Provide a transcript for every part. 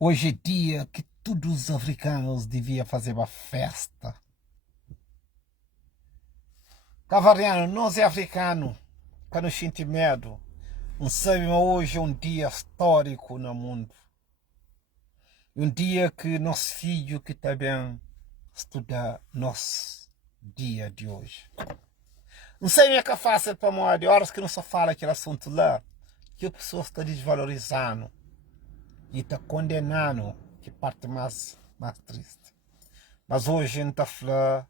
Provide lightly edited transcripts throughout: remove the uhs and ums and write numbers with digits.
Hoje é dia que todos os africanos deviam fazer uma festa. Cavariano, nós é africano, que não sente medo. Não sabe, mas hoje é um dia histórico no mundo. Um dia que nosso filho que também estuda nosso dia de hoje. Não sei o que é fácil para nós, de horas que não se fala aquele assunto lá, que a pessoa está desvalorizando e está condenando, que parte mais triste. Mas hoje a gente está falando.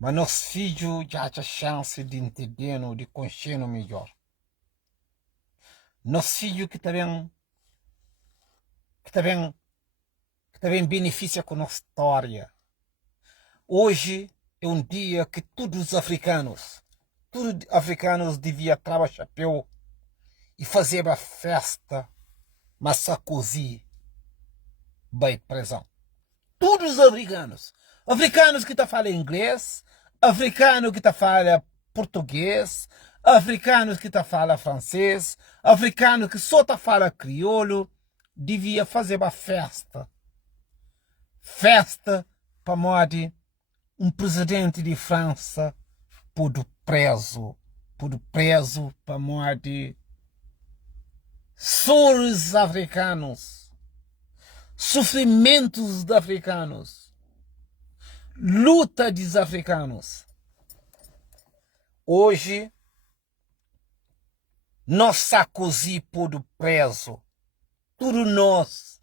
Mas nosso filho já tem a chance de entender, de conhecer melhor. Nosso filho que também beneficia com a nossa história. Hoje é um dia que todos os africanos deviam trabalhar chapéu e fazer uma festa, mas Sarkozy vai prisão. Todos os africanos que falam inglês, africano que fala português, africanos que falam francês, africano que só fala crioulo, devia fazer uma festa. Festa para morte um presidente de França por preso para morte sonhos africanos, sofrimentos dos africanos, luta dos africanos. Hoje, nós Sarkozy por preso. Tudo nós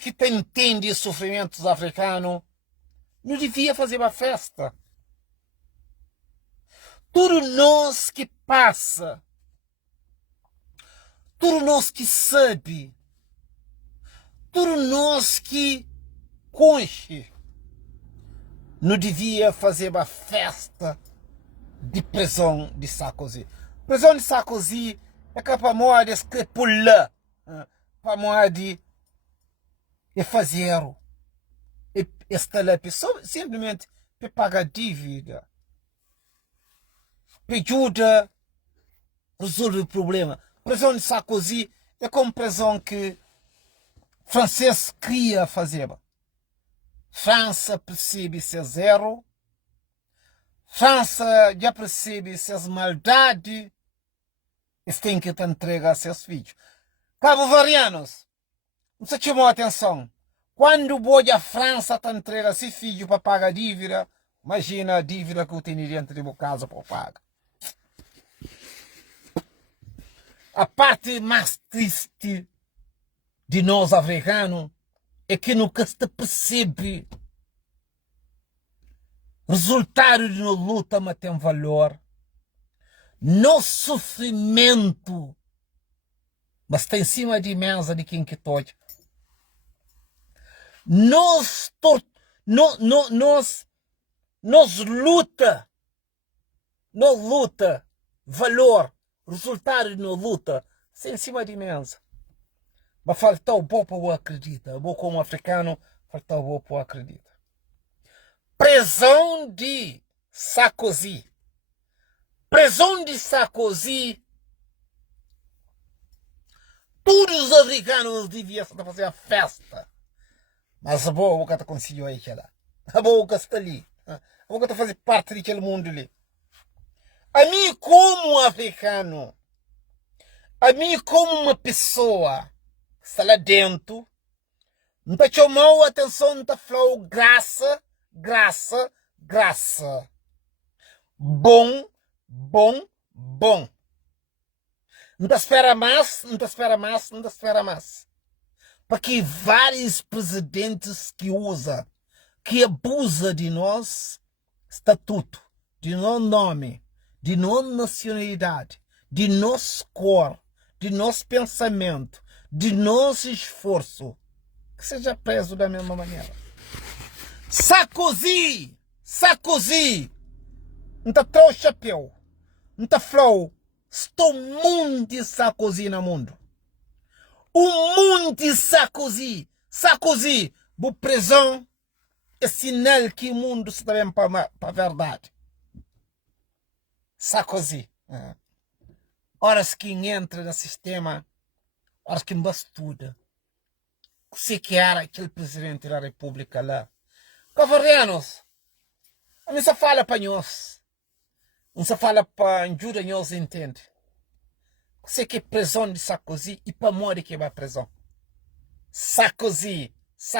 que entende os sofrimentos africanos, não devia fazer uma festa. Tudo nós que passa, tudo nós que sabe, tudo nós que conhece, não devia fazer uma festa de prisão de Sarkozy. Prisão de Sarkozy é capaz de escrepular, para morrer e fazer esta simplesmente para pagar dívida, para ajudar a resolver o problema. Prisão de Sarkozy é como prisão que francês queria fazer. França percebe ser zero. França já percebe suas maldades. Eles têm que entregar seus filhos. Cabo-Verdianos, não se chamou a atenção. Quando a França entrega seus filhos para pagar a dívida, imagina a dívida que eu tenho dentro de minha casa para pagar. A parte mais triste de nós africanos é que nunca se percebe resultado de uma luta, mas tem valor. No sofrimento, mas está em cima de mesa de quem que toca. Nós luta, valor, resultado de uma luta, está em cima de mesa. Mas falta o bom para eu acreditar. Eu como africano, falta o bom para eu acreditar. Prisão de Sarkozy. Prisão de Sarkozy. Todos os africanos deviam fazer a festa. Mas a boca está conseguindo aí, a boca está ali. A boca está fazendo parte daquele mundo ali. A mim, como africano, a mim, como uma pessoa que está lá dentro, não está chamando a atenção, não está falando graça. Bom. Não te espera mais. Porque vários presidentes que abusam de nós estatuto, de nosso nome, de nossa nacionalidade, de nosso cor, de nosso pensamento, de nosso esforço, que seja preso da mesma maneira. Sarkozy, não te trouxe chapéu, não te falou, estou muito de Sarkozy no mundo. Um mundo de Sarkozy, boa prisão, é sinal que o mundo está bem para a verdade. Sarkozy, horas que entra no sistema, Acho que me estuda. Se que era aquele presidente da República lá. Cavarianos, a mim só fala para nós. Não se fala para ajuda nós entende. Se que prisão de Sarkozy e para morrer que vai prisão. Sarkozy. Você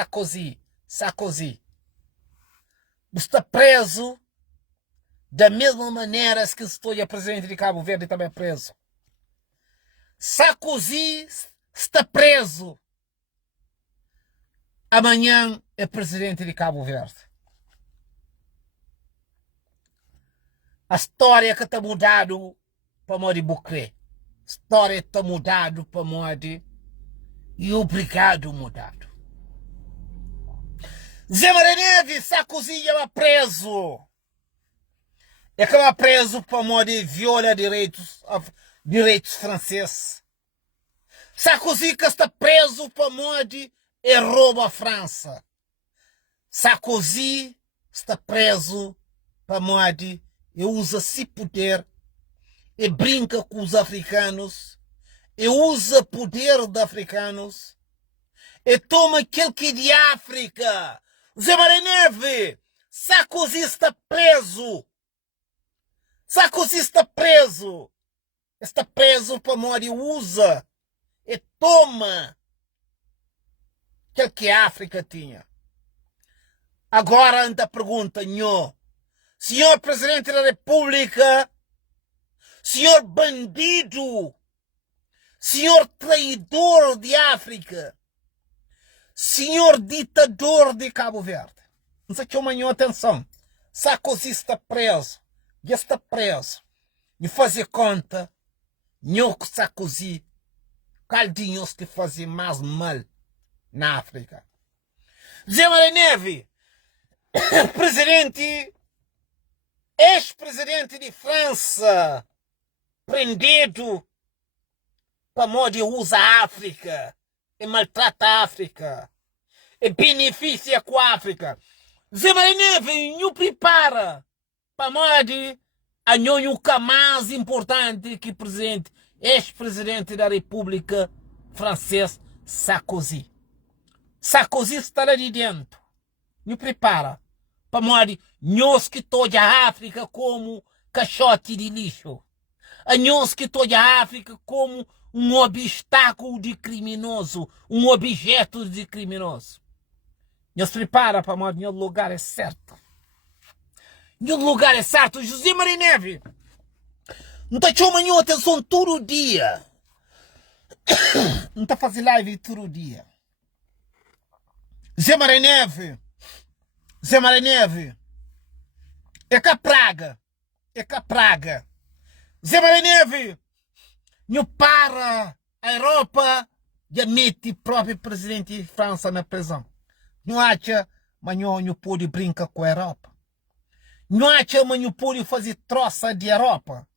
está preso da mesma maneira que estou a presidente de Cabo Verde também preso. Sarkozy está preso. Amanhã é presidente de Cabo Verde. A história que está mudado para morrer Bucré. A história está mudado para morrer e obrigado mudado. Zé Maria Neves, Sarkozy é preso. É que é preso para morrer viola direitos franceses. Sarkozy que está preso para morrer e rouba a França. Sarkozy está preso para morrer e usa esse poder e brinca com os africanos e usa poder dos africanos e toma aquele que é de África. Zé Maria Neves, Sarkozy está preso. Sarkozy está preso. Está preso para morrer e usa e toma aquele que a África tinha. Agora anda a pergunta, senhor Presidente da República, senhor bandido, senhor traidor de África, senhor ditador de Cabo Verde. Não sei que eu atenção. Sarkozy está preso. Já está preso. E fazer conta, que Sarkozy, caldinhos que fazem mais mal na África. Zé Maria Neves, ex-presidente de França, prendido para morrer usa a África e maltrata a África e beneficia com a África. Zé Maria Neves não prepara para morrer a nhonuca mais importante que presidente, ex-presidente da República Francesa, Sarkozy. Sarkozy está lá de dentro. Não prepara para morrer nós que toda a África como caixote de lixo. A nós que toda a África como um obstáculo de criminoso, um objeto de criminoso. Não se prepara para morrer no lugar é certo. No lugar é certo, José Maria Neves. Não está chamando atenção todo dia. Não está fazendo live todo dia. Zé Maria Neves. Zé Maria Neves. É que a praga. Zé Maria Neves. Não para a Europa de mete o próprio presidente de França na prisão. Não acha, mas não pode brincar com a Europa. Não acha, mas não pode fazer troça de Europa.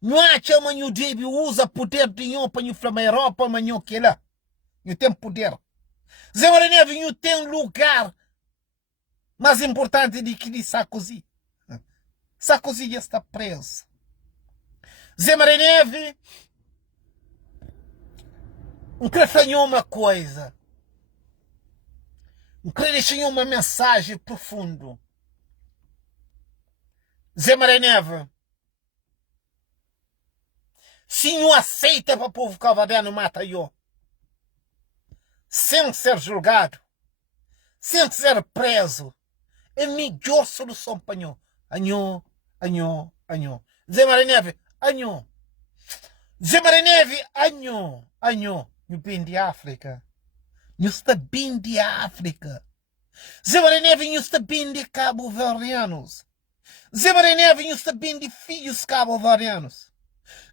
Não acha, mas não deve usar poder de nenhum para não falar a Europa, mas não que lá. Não tem poder. Zé Maria Neves não tem lugar mais importante do que de Sarkozy. Sarkozy já está preso. Zé Maria Neves não quer fazer uma coisa. Não quer deixar uma mensagem profunda. Zé Maria Neves, se não aceita para o povo cabo-verdiano mata eu, sem ser julgado, sem ser preso, é a melhor solução para nós. Anhô. Zé Maria Neves, anhô. Zé Maria Neves, anhô. No bem de África. Não está bem de África. Zé Maria Neves não está bem de cabo-verdianos. Zé Maria Neves não está bem de filhos cabo-verdianos.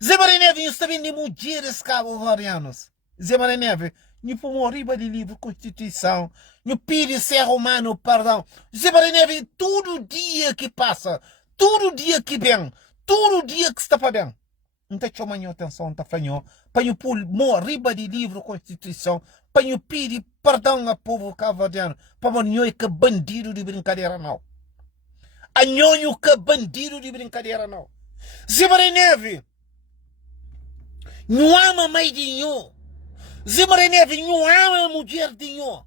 Zé Maria Neves não está bem de mulheres cabo-verdianos. Zé Maria Neves não põe riba de livro Constituição. Não pede ser humano perdão. Zé Maria Neves, todo dia que passa, todo dia que vem, todo dia que está para bem, não está chamando atenção, não está falando, para eu pôr riba de livro Constituição, para eu pedir perdão ao povo cabo-verdiano, para não é que bandido de brincadeira não. A nhonho que bandido de brincadeira não. Zé Maria Neves não ama mais de nhon. Zé Maria Neve não ama a mulher de nho.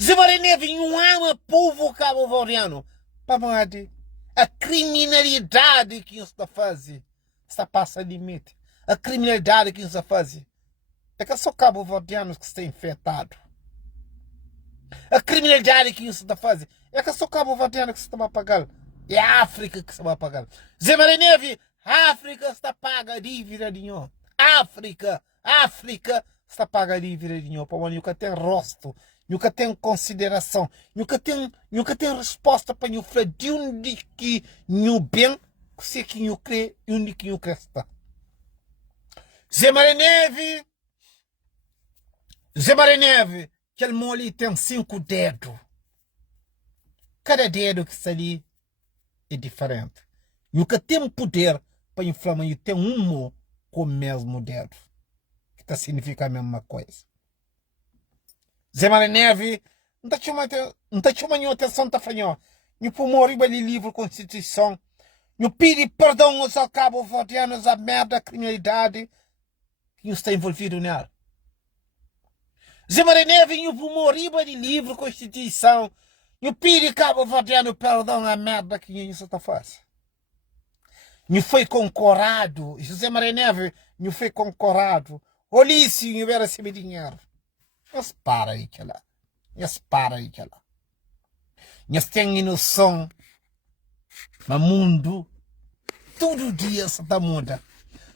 Zé Maria Neve não ama o povo cabo-verdiano. Pamade, a criminalidade que está fazendo está passando limite. A criminalidade que está fazendo é que só cabo-verdianos que estão infectados. A criminalidade que isso está fazendo é que só cabo-verdiano que se está a pagar. É a África que se vai pagar. Zé Maria Neve, a África está paga a dívida de nho. África está paga a dívida de nho. Para nunca tem rosto, nunca tem consideração, nunca tem resposta para nho falar de onde que nho bem, se que nho crê e onde que nho cresta. Zé Maria Neve, aquele mole tem 5 dedos. Cada dedo que está ali é diferente. Nunca tem poder para inflamar e tem um com o mesmo dedo. Que está significa a mesma coisa. Zé Maria Neve, não está chamando atenção, está falando. Não por morrer ali livre Constituição. Não pede perdão aos cabo-verdianos a merda, a criminalidade que está envolvido nela. Zé Maria Neve, não por morrer ali livre Constituição. Não pede cabo-verdiano perdão a merda que isso está fazendo. Não foi concorado. José Maria Neve não foi concorado. Olício não vai receber dinheiro. Mas para aí que lá. Nós temos noção. Mas mundo, todo dia está muda.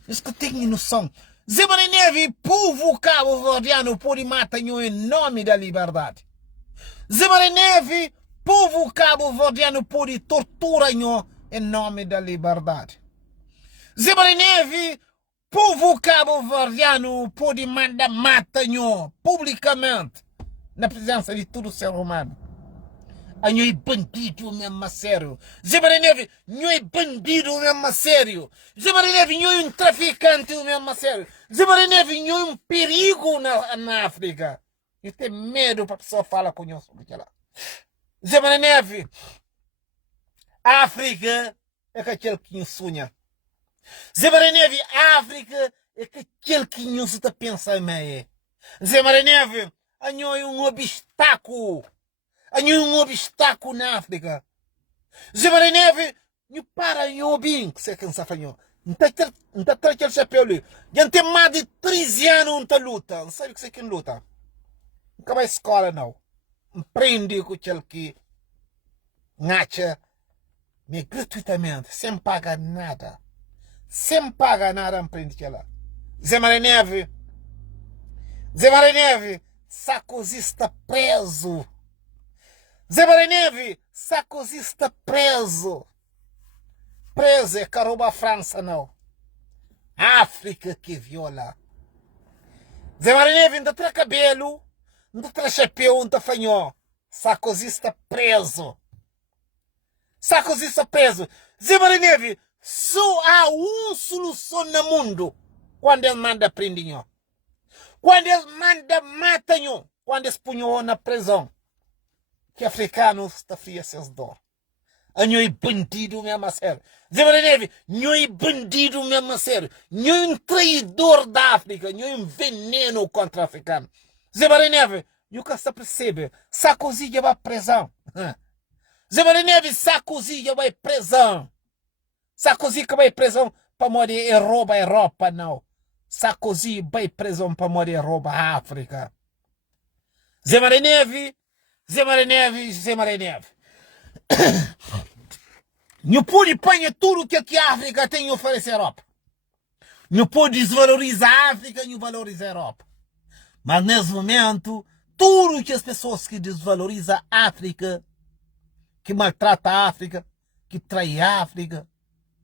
Nós temos noção. Zé Maria Neve, povo cabo-verdiano pode matar em nome da liberdade. Zé Maria Neve, povo cabo-verdiano pode torturar em nome da liberdade. Zé Maria Neve, povo cabo-verdiano pode mandar matar publicamente na presença de todo ser humano. A é bandido mesmo a sério. Zé Maria Neve, não é bandido mesmo a sério. Zé Maria Neve, não é um traficante mesmo a sério. Zé Maria Neve, não é um perigo na África. Eu tenho medo para a pessoa falar com eu sobre aquilo. Zé Maria Neve, a África é aquele que nos sonha. Zé Maria Neve, a África é aquele que nos está pensando em. Zé Maria Neve, a é um obstáculo. A é um obstáculo na África. Zé Maria Neve, não para em bem, que você cansa fanho. Não está aquele chapéu ali. Já tem mais de 13 anos não está luta. Não sabe o que você quer luta. Nunca vai à escola, não. Aprende com aquele que nacha, mas gratuitamente, sem pagar nada. Sem pagar nada, aprende aquela. Zé Maria Neve, Sarkozy está preso. Zé Maria Neve, Sarkozy está preso. Preso é que rouba a França, não. África que viola. Zé Maria Neve não tem cabelo. Não tem chapéu, não tem fanhó. Sarkozy está preso. Zé Maria Neve, só há uma solução no mundo. Quando ele manda prender. Quando ele manda matar. Quando ele põe na prisão. Que africanos está fria seus dor. A não é bandido mesmo a sério. Zé Maria Neve, não é bandido mesmo a sério. Não é um traidor da África. Não é um veneno contra africano. Zé Maria Neve, nunca se percebe. Sarkozy já vai prisão. Zé Maria Neve, Sarkozy já vai prisão. Sarkozy que vai prisão para morrer e rouba a Europa, não. Sarkozy vai prisão para morrer e rouba a África. Zé Maria Neve. Não pode panhar tudo que a África tem a oferecer à Europa. Não pode desvalorizar a África e valorizar a Europa. Mas nesse momento, tudo que as pessoas que desvalorizam a África, que maltrata a África, que trai a África,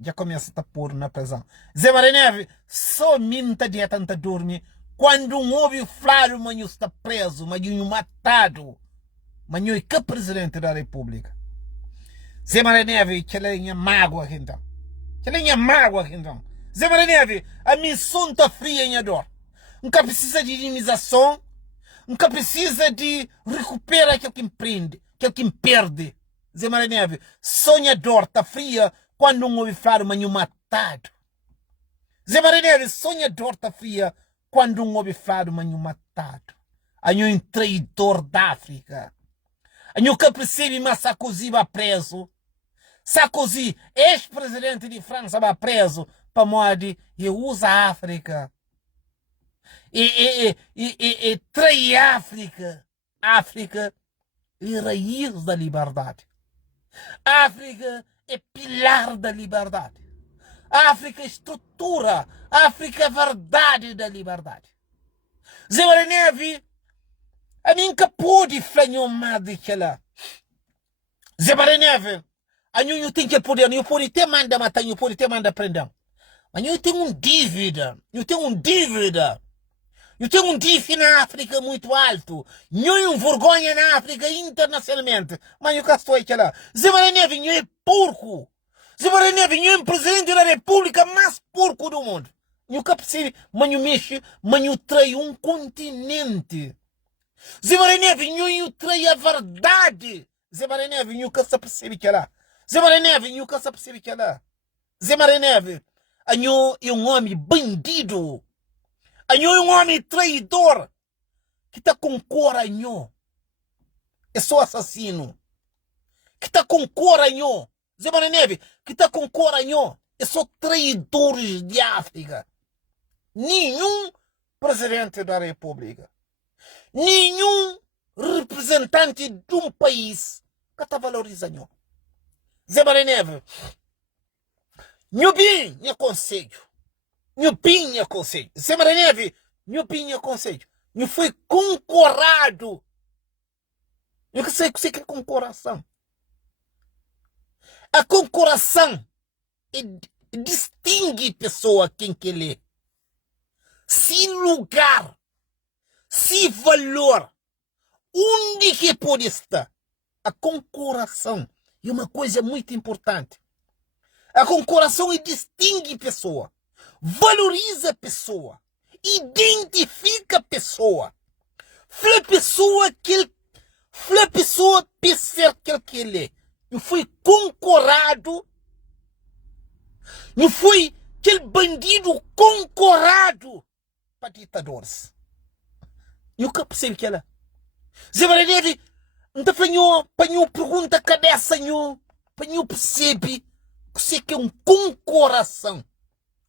já começa a pôr na prisão. Zé Maria Neve, só minta de tanta dormir. Quando um homem fala, mas está preso, mas matado. Mas não é que presidente da República. Zé Maria Neve, que ele é mágoa então. Zé Maria Neve, a missão está fria em dor. Nunca precisa de indenização. Nunca precisa de recuperar aquilo que empreende, aquilo que perde. Zé Maria Neve, sonhador, está fria quando um homem fala, mas não matado. Zé Maria Neve, sonhador, está fria quando um obifado manho matado, anho um traidor da África, anho que percebe mas Sarkozy vai preso, Sarkozy, ex-presidente de França, vai preso, para modo e usa a África, e trai a África, África é raiz da liberdade, África é pilar da liberdade, África é estrutura, África é verdade da liberdade. Zé Maranhave, a mim que pode falar de que lá. Zé Maranhave, a mim tem que poder, eu pode ter manda matar, eu pode ter manda prender. Mas eu tenho dívida, eu tenho dívida na África muito alto, eu vergonha na África internacionalmente, mas eu cá estou aqui lá. Zé Maranhave, eu é porco. Zé Maranhave, eu é presidente da República mais porco do mundo. Eu cá percebe, mas eu mexe, mas eu trai um continente. Zé Maranhave, eu trai a verdade. Zé Maranhave, eu cá se percebe que lá. Zé Maranhave, eu cá se percebe que lá. Zé Maranhave, eu é um homem bandido. Eu é um homem traidor. Que está com cor, eu. É só assassino. Que está com cor, eu. Zé Maranhave, que está com cor, eu. É só traidores de África. Nenhum presidente da República, nenhum representante de um país que está valorizando. Zé Maranhave, meu bem, meu conselho. Meu bem, meu conselho. Zé Maranhave, meu bem, meu conselho. Eu fui concorrado. Eu sei que você quer concoração. A concoração distingue pessoa quem que ele é. Se lugar, se valor, onde que pode estar? A concoração é uma coisa muito importante. A concoração distingue pessoa, valoriza a pessoa, identifica a pessoa. Fala pessoa pensar que ele é. Eu fui concorrado, eu fui aquele bandido concorrado para ditadores. Eu que percebo que ela. Zé Maranhave, não te apanhou pergunta cabeça, apanhou percebe que você que é um concoração.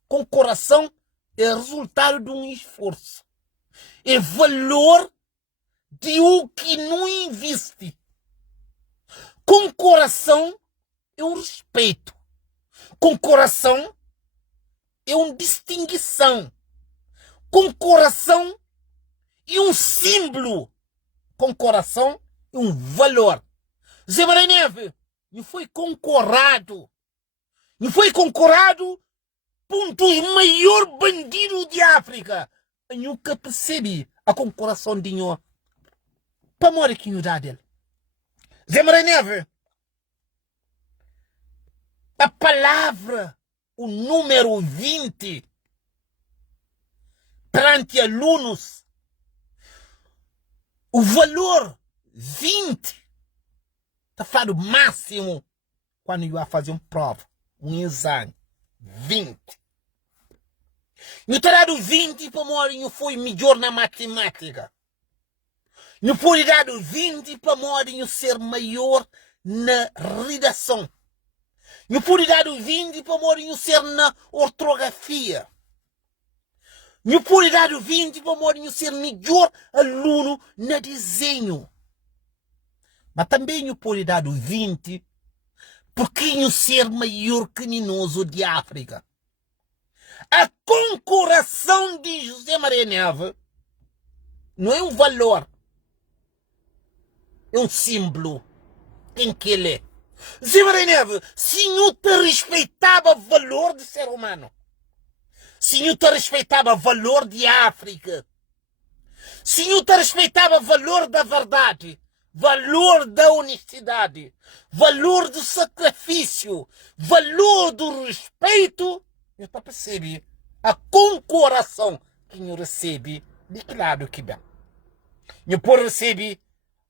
Concoração é resultado de um esforço. É valor de o que não investe. Concoração é um respeito. Concoração é uma distinção. Concoração é um símbolo. Concoração é um valor. Zé Maranhave, não foi concorrado. Não foi concorrado por um dos maiores bandidos de África. Eu nunca percebi a concoração de nho. Para morrer que não dá dele. Zé Maranhave, a palavra, o número 20, perante alunos, o valor 20, está falando máximo quando eu ia fazer uma prova, um exame, 20. Eu terá dado 20 para morrer, eu fui melhor na matemática. Eu fui dado 20 para morrer, eu ser maior na redação. Eu fui dado 20 para morrer, eu ser na ortografia. Eu fui dado 20 para morrer, eu ser melhor aluno na desenho. Mas também eu fui dado 20 porque eu ser maior criminoso de África. A concoração de José Maranhave não é um valor, é um símbolo. Quem que ele é? Zé Maranhave, se eu te respeitava o valor do ser humano, se eu te respeitava o valor de África, se eu te respeitava o valor da verdade, valor da honestidade, valor do sacrifício, valor do respeito, eu te percebi a concoração que eu recebe de que lado que bem. Eu recebi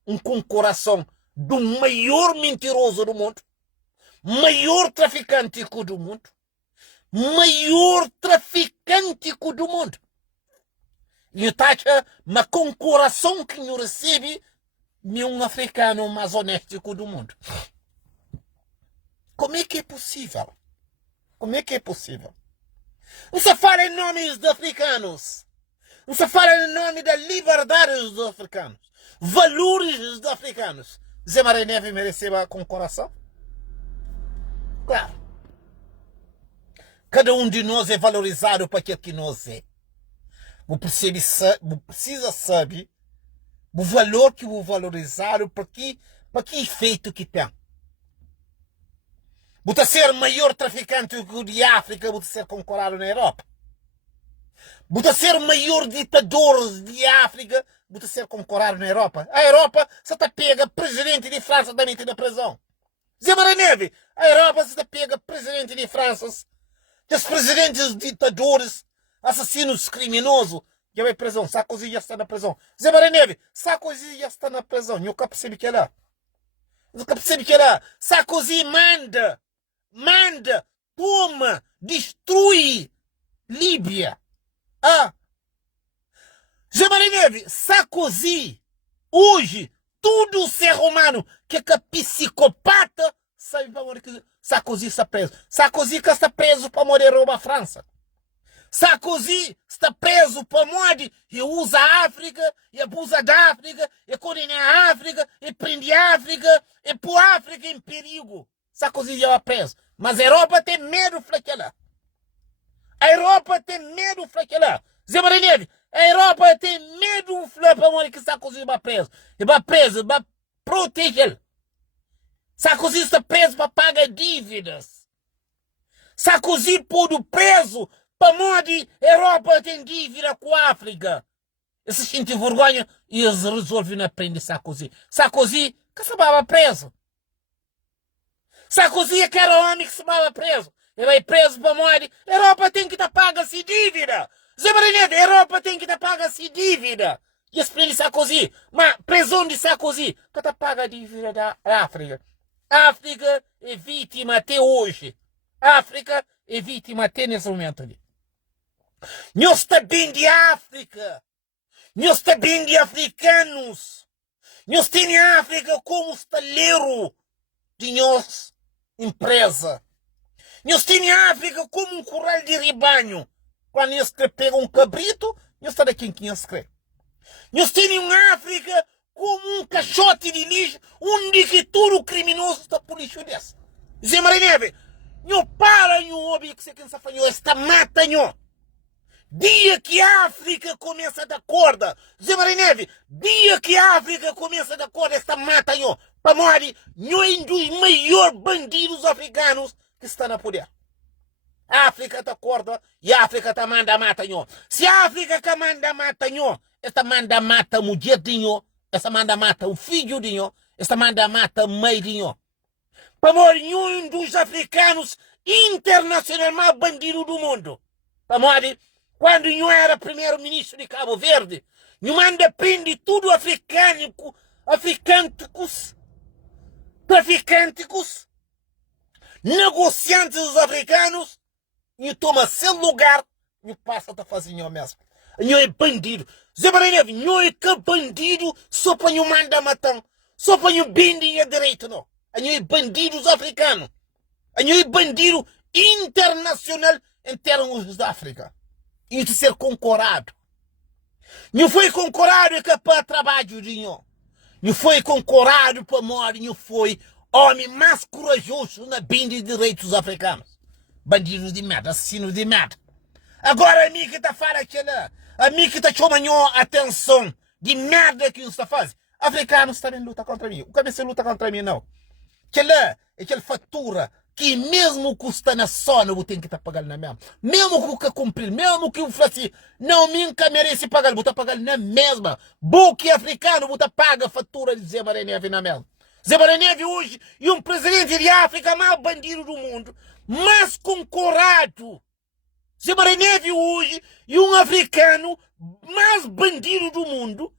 um concoração do maior mentiroso do mundo, maior traficante do mundo, maior traficante do mundo. E taxa uma concorração que não recebe nenhum africano mais honesto do mundo. Como é que é possível? Como é que é possível? Não se fala em nome dos africanos. Não se fala em nome da liberdade dos africanos. Valores dos africanos. Zé Maria Neve mereceu com coração? Claro. Cada um de nós é valorizado para aquilo que nós é. Você precisa saber o valor que o valorizado para que efeito que tem. Você ser maior traficante de África, você ser concorado na Europa. Você ser maior ditador de África, você ser concorado na Europa. A Europa só te pega presidente de França também na prisão. Zé Maria Neve, a Europa só te pega presidente de França, os presidentes ditadores, assassinos criminosos, já vai prisão. Sarkozy já está na prisão. Zé Maria Neve, Sarkozy já está na prisão. Nunca percebi que é lá. Nunca percebi que é lá. Sarkozy manda, toma, destrui Líbia. Zé Maria Neve, Sarkozy, hoje, todo ser humano que é psicopata, sabe para onde que Sarkozy está preso. Sarkozy está preso para morrer roubar a França. Sarkozy está preso para morrer e usa a África, e abusa da África, e condena a África, e prende a África, e põe a África em perigo. Sarkozy já é preso. Mas a Europa tem medo daquela. A Europa tem medo daquela. Zé Maria Neve, a Europa tem medo para morrer que Sarkozy vai preso. E vai preso, vai proteger. Sarkozy está preso para pagar dívidas. Sarkozy pôde preso para morrer. A Europa tem dívida com a África. Esse gente vergonha e eles resolvem não prender Sarkozy. Sarkozy que se vai preso. Sarkozy é que era homem que se vai preso. Ele vai preso para morrer. A Europa tem que pagar essa dívida. Zé Maria Neve, a Europa tem que pagar essa dívida. E eles prendem Sarkozy. Mas prisão de Sarkozy que paga a dívida da África. A África é vítima até hoje. A África é vítima até nesse momento ali. Nós está bem de África. Nós está bem de africanos. Nós temos a África como estaleiro de nós, empresa. Nós temos a África como um curral de rebanho. Quando nós pega um cabrito, nós está daqui em quem escreve. Nós temos a África como um caixote de lixo, onde que todo criminoso está por lixo desse. Zé Maria Neve, não para não ouvir que você quer fazer esta mata, não. Dia que a África começa a dar corda, Zé Maria Neve, dia que a África começa a dar corda, esta mata, não. Para morrer, não é um dos maiores bandidos africanos que está na poder. A África está corda e a África está manda mata, não. Se a África que manda mata, não, esta manda mata a mulher, não. Esta manda mata o filho de nós. Esta manda mata a mãe de nós. Para morrer um dos africanos internacionalmente mais bandido do mundo. Para morrer, quando eu era primeiro-ministro de Cabo Verde, eu manda prender tudo africânicos, traficantes, negociantes africanos, e toma seu lugar, e passa a fazer o mesmo. Eu é bandido. Zé Maria Neve, não é que bandido só para não mandar matar. Só para não bem direito, não. Eu é bandidos africanos. Eu é bandido internacional em termos da África. E de ser concorado. Não foi concorado é que para trabalho de não. Não foi concorado para morrer. Não foi homem mais corajoso na bem de direitos africanos. Bandidos de merda, assassinos de merda. Agora a mim que está falando aquela, a mim que está chamando a atenção de merda que você faz. Africanos também lutam contra mim. O cabeça luta contra mim, não. Aquela fatura que mesmo que está na zona, você tem que estar pagando na mesma. Mesmo que cumprir, mesmo que eu faça assim, não, nunca merece pagar, você está pagando na mesma. Boque africano, você paga a fatura de Zé Maria Neve na mesma. Zé Maria Neve hoje é um presidente de África mais bandido do mundo, mais concorado. Zé Maria Neve hoje é um africano mais bandido do mundo,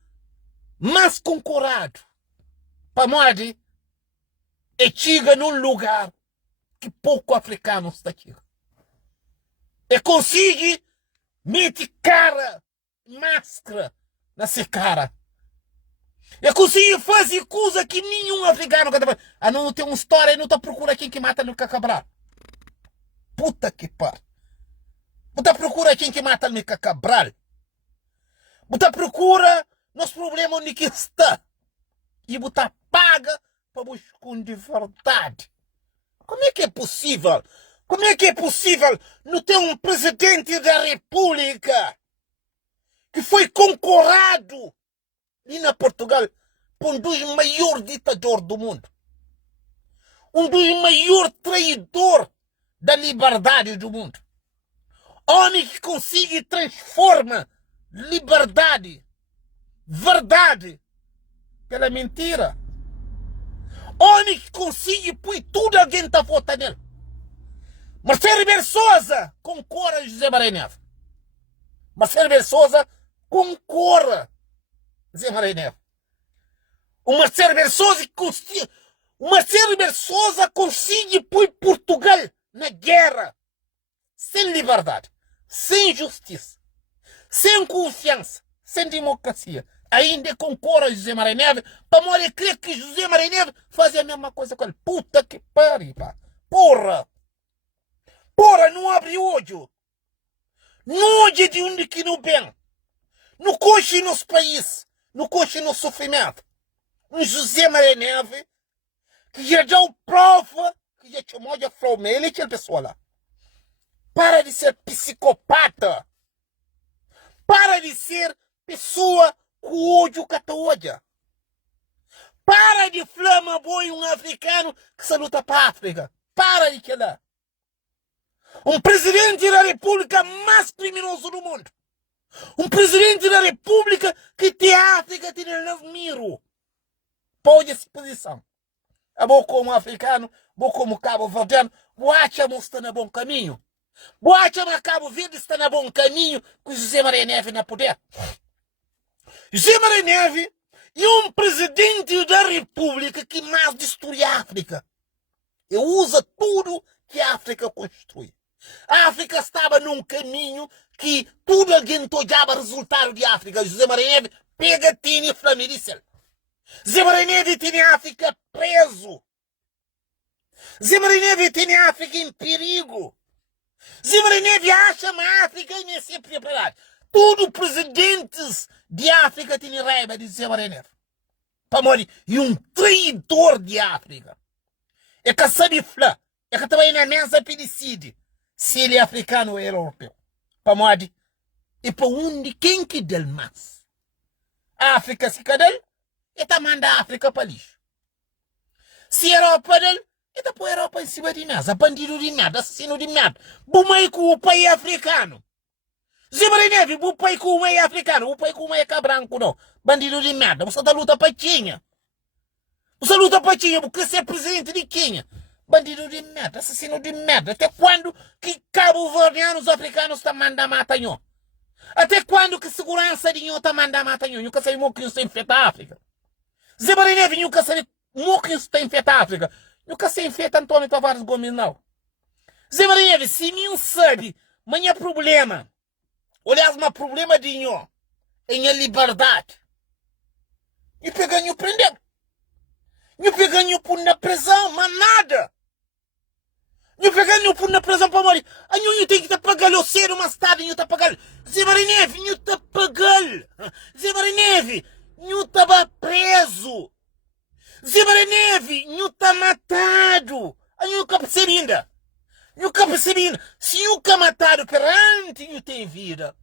mais concorado. Para morrer, e chega num lugar que pouco africano está aqui. E consegue meter cara máscara na sua cara. É conseguir fazer coisa que nenhum africano quer fazer. Ah, não tem uma história e não está procura quem que mata no Cabral. Puta que par. Você procura quem que mata no Cabral. Você procura nos problemas onde que está. E você paga para buscar de verdade. Como é que é possível? Como é que é possível não ter um presidente da República que foi concorrado ali na Portugal por um dos maiores ditadores do mundo? Um dos maiores traidores da liberdade do mundo. Homem que consegue transforma liberdade, verdade, pela mentira. Homem que consegue pôr tudo alguém está votando nele. Marcelo Rebelo Sousa concorra a José Maria Neves. Marcelo Rebelo Sousa concorra a José Maria Neves. O Marcelo Rebelo Sousa consegue pôr Portugal na guerra. Sem liberdade, sem justiça, sem confiança, sem democracia. Ainda concorre a José Maria Neves para morrer crer que José Maria Neves fazia a mesma coisa com ele. Puta que pariu, pá. Porra! Porra, não abre olho. Não olha de onde que não vem. Não coxe nos países. Não coxe no sofrimento. Um José Maria Neves que já deu prova que já chamou de flomele aquela pessoa lá. Para de ser psicopata. Para de ser pessoa com ódio que te odia. Para de flama boi um africano que se luta para a África. Para de que lá. Um presidente da República mais criminoso do mundo. Um presidente da República que tem a África, tem o miro. Pode essa posição. Eu vou como africano, vou como cabo-verdiano, vou achar que está no bom caminho. Vou achar que Cabo Verde está no bom caminho com José Maria Neves na poder. José Maria Neves é um presidente da República que mais destrói a África. E usa tudo que a África constrói. A África estava num caminho que tudo alguém tojava resultado de África. José Maria Neves pega, tinha e flamirice. José Maria Neves tinha a África preso. José Maria Neves tinha a África em perigo. José Maria Neves acha a África e nem se preparar. Todos os presidentes de África tinham raiva de José Maria Neves. Para morrer. E um traidor de África. É que sabe falar. É que também na mesa pedicide. Se ele é africano ou ele é europeu. Para morrer. E para onde quem que dele mais? A África se cadê? E tá manda a África para lixo. Se a Europa dele, e tá pôr a Europa em cima de nada. Bandido de nada, assassino de nada. Bumai com o país africano. José Maria Neves, o país com o país africano. O país com o país branco, não. Bandido de nada. Você tá luta para Quênia. Você luta para Quênia porque você é presidente de Quênia. Bandido de merda, assassino de merda. Até quando que cabo-verdianos africanos estão mandando matar nho? Até quando que segurança de nho está mandando matar nho? Nunca sei o que está infecta a África. Zé Maria Neves nunca sei o que está infecta a África. Nunca sei infecta Antônio Tavares Gomes, não. Zé Maria Neves, se não sabe, mas é problema. Aliás, mas problema de nho é a liberdade. E pegar nho prender. E pegar nho por na prisão, mas nada. E pegar nho por na prisão para morrer. A nho tem que te pagar o cedo mais tarde, nho te pagar. Zé Maria Neves, nho te pagar. Zé Maria Neves, nho estava preso. Zé Maria Neves, nho está matado. A nho nunca percebi ainda. Nunca percebi ainda. Se nunca matado perante nho tem vida.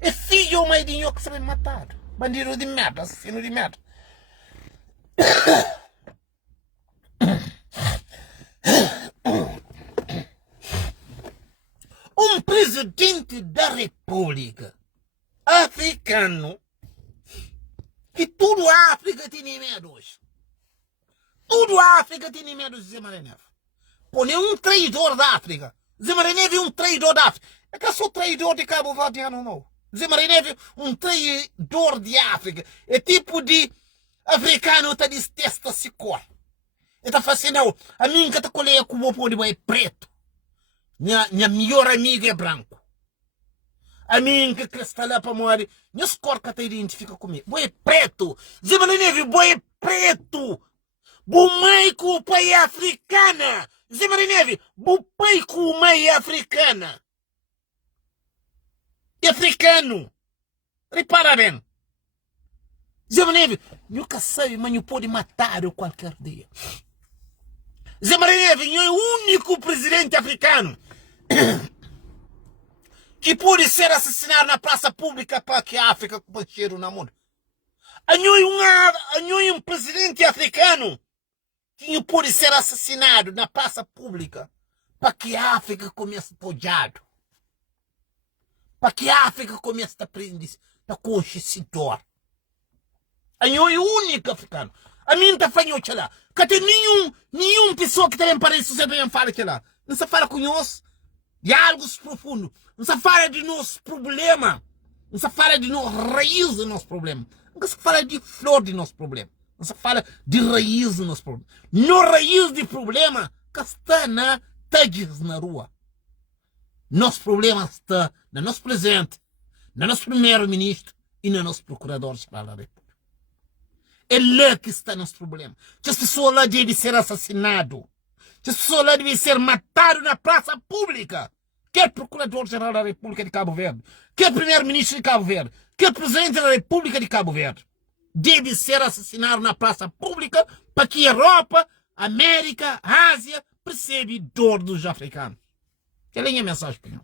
É filho ou mãe de nho que se vem matado. Bandido de merda, assassino de merda. Um presidente da República africano que tudo a África tem medo hoje. Tudo a África tem medo de Zé Maria Neves. Pô, é um traidor da África. Zé Maria Neves é um traidor da África. É que eu sou traidor de Cabo Verdeano, não. Zé Maria Neves é um traidor de África. É tipo de africano que detesta se cor. Ele está fazendo, a minha que está colhendo com o povo é preto. Minha melhor amiga é branco. A mim que está lá para morrer, minha escorca te identifica comigo. Boi preto, Zimana Neve, boi preto. Bumai com o pai africana. Zimana Neve, bupai com o mãe africana. E africano. Repara bem. Zimana Neve, nunca sabe, mas eu pode matar eu qualquer dia. Zimana Neve, é o único presidente africano que pode ser assassinado na praça pública para que a África com cheiro na mão. Um presidente africano que pode ser assassinado na praça pública para que a África comece pojado. Para que a África comece a aprender a conhecedor. É o único africano. A mim está falhando lá. Que tem nenhum pessoa que também parece que você fala que lá. Não se fala com nós. Diálogos profundos. Não se fala de nosso problema. Não se fala de raiz do nosso problema. Não se fala de flor do nosso problema. Não se fala de raiz do nosso problema. No raiz do problema que está na tags na rua. Nosso problema está no nosso presidente, no nosso primeiro-ministro e no nosso procurador-geral da República. É lá que está nosso problema. As pessoas lá devem ser assassinadas. As pessoas lá devem ser matadas na praça pública. Quer Procurador-Geral da República de Cabo Verde, quer Primeiro-Ministro de Cabo Verde, quer Presidente da República de Cabo Verde, deve ser assassinado na praça pública para que a Europa, a América, a Ásia perceba a dor dos africanos. Que é a minha mensagem, Pinhão.